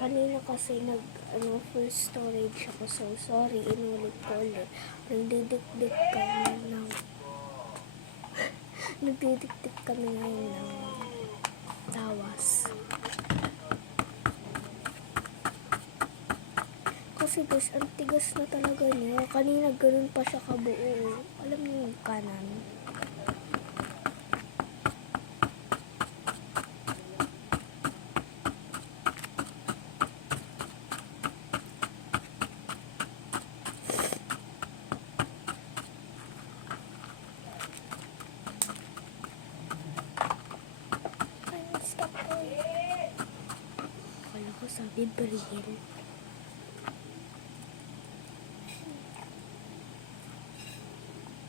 Kanina kasi full storage ako, so sorry, inulit ko ulit. Nagdidikdik kami ngayon ng tawas. Kasi guys, ang tigas na talaga niya. Kanina ganun pa siya kabuo. Alam niyo yung kanan. Akala ko sabi baril.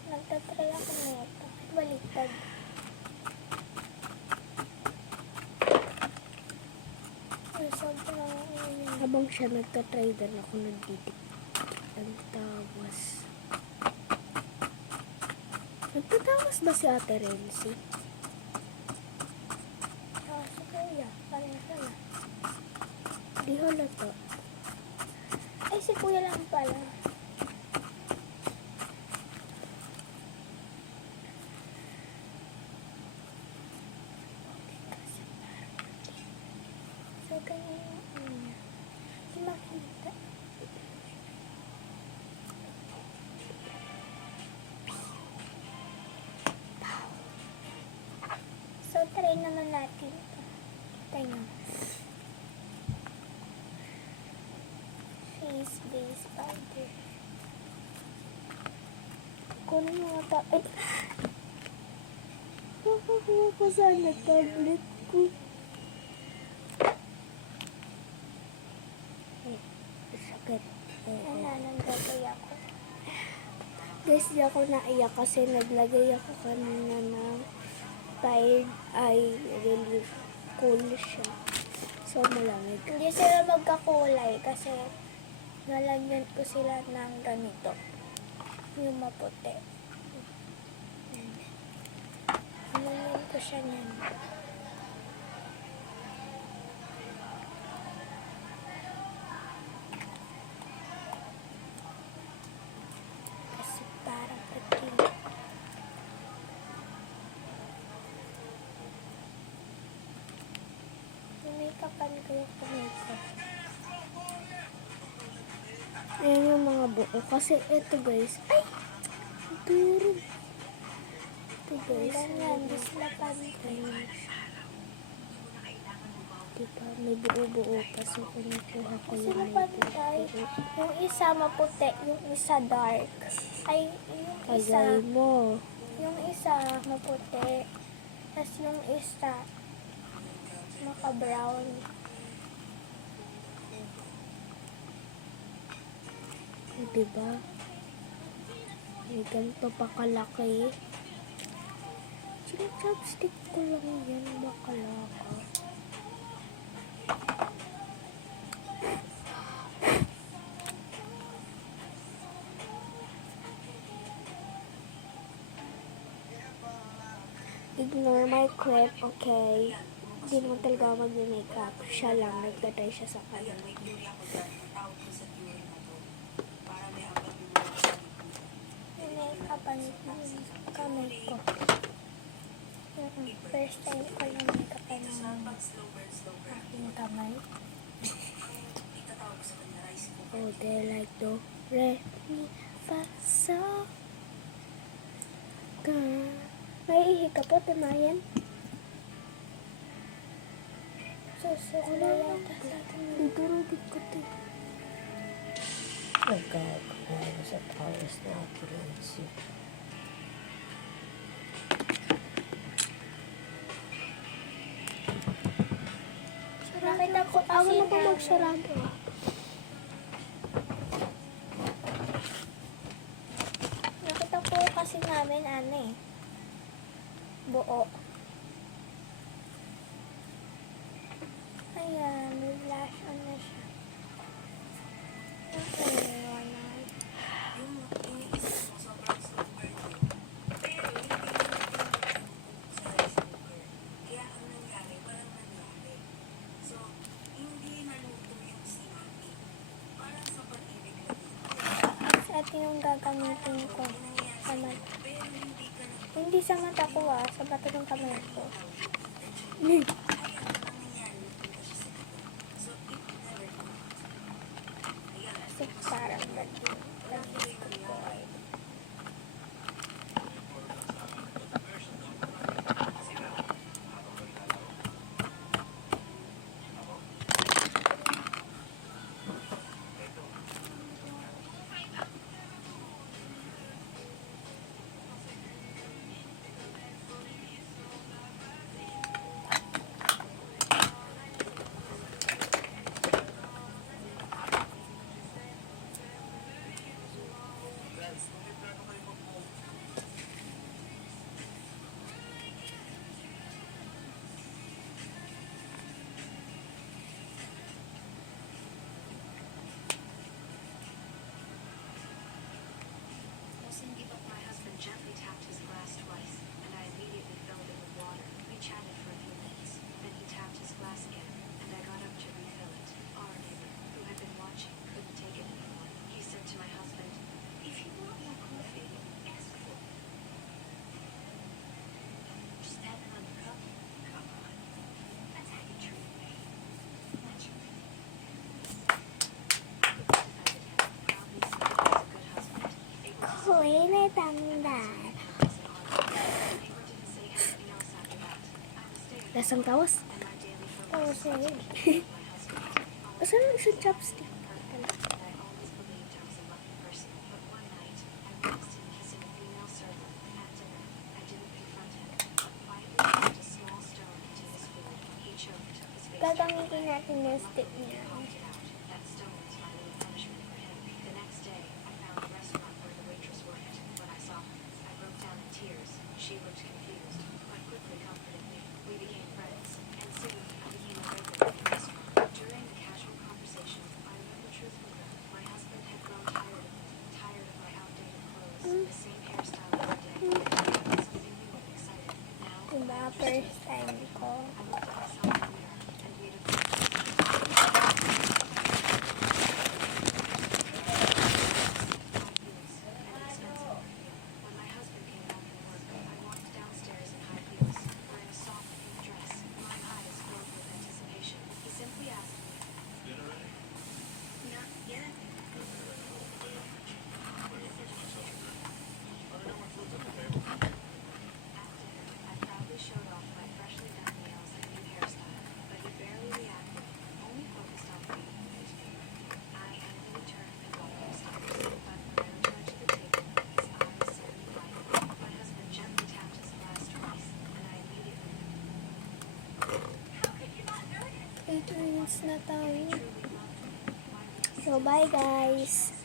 Nagtatry ako na ito. Baliktad. Habang siya nagtatry din ako nagdidik. Ang tawas. Nagtatawas ba si Ate Renzi? Si Kuya. Parang sana. Di halata. Ay, si Kuya lang pala. So, ganyan yung si makita. So, try naman natin ito. Kita nyo. Face base powder. Kunin mo nga pa. Ay! Nakakuha ko sana tablet ko. Sakit. Nanggagay ako. Guys, di ako naiyak kasi naglagay ako kanina ng Tide Eye Relief. Cool siya. So, malamig. Hindi sila magkakulay kasi nalagyan ko sila ng ganito. Yung maputi. Nalagyan ko siya niyan. Kasi parang pati. Make-upan ko yung make-up. Ayan yung mga buo. Kasi ito guys. Ay! Durog. Ito guys. Ganyan. Dislapan ko. Diba? May buo-buo pa. So, kinukuha ko yung may buo. Yung isa maputi. Yung isa dark. Ay, yung isa. Kagay mo. Yung isa maputi. Tapos yung isa maka-brown. Diba? May ganito pa kalaki. Chopstick ko lang yan. Bakalaka. Ignore my clip, okay? Hindi mo talaga mag-makeup. Siya lang, nagtatry siya sa kanya. Make-upan kamay ko. First time ko yung make-upan ng aking kamay. Oh, they like do, re, mi, fa, so. Ka. Naiihi ka po, Timayan? Susuko na yata sa atin. Dudurugin ko ito. Nagkakawa na sa tawas na Renzi. Nakita ko kasi na ba magsarado? Nakita ko kasi namin buo. Ayan, may flash on na siya. Okay, wala. Kaya ang nangyari, walang nangyari. So, hindi Ito yung gagamitin ko sa mata. Hindi sa mata ko sa bato ng kamay ko. Kasi parang nagis ko po ay. My husband gently tapped his glass twice, and I immediately filled it with water. We chatted for a few minutes. Then he tapped his glass again, and I got up to refill it. Our neighbor, who had been watching, couldn't take it anymore. He said to my husband, "If you want more coffee, ask for it. Just add another cup. Come on. That's how you treat me. Naturally." Defended him, proudly saying he was a good husband, able to Hoy, natanggal. Lasang tawas. Oo, sa'yo. Asan mo sa chopstick? Gagamitin natin yung stick niya. She looked confused, but quickly comforted me. We became friends, and soon I became a regular in the restaurant. During the casual conversation, I learned the truth from her. My husband had grown tired of my outdated clothes, the same hairstyle every day. I wanted something new and exciting. Now, Diba, first time ko. I looked at myself in the mirror and made a vow. When my husband came back from work, I walked downstairs in high heels, wearing a soft pink dress. My eyes glowed with anticipation. He simply asked me, "Not yet." At dinner, I proudly showed off my freshly done nails and new hairstyle, but he barely reacted, only focused on reading the newspaper. I angrily turned and walked upstairs, but when I returned to the table, his eyes suddenly widened. My husband gently tapped his glass twice, and I immediately It means na tayo. truly loved me. Why would he So, bye guys.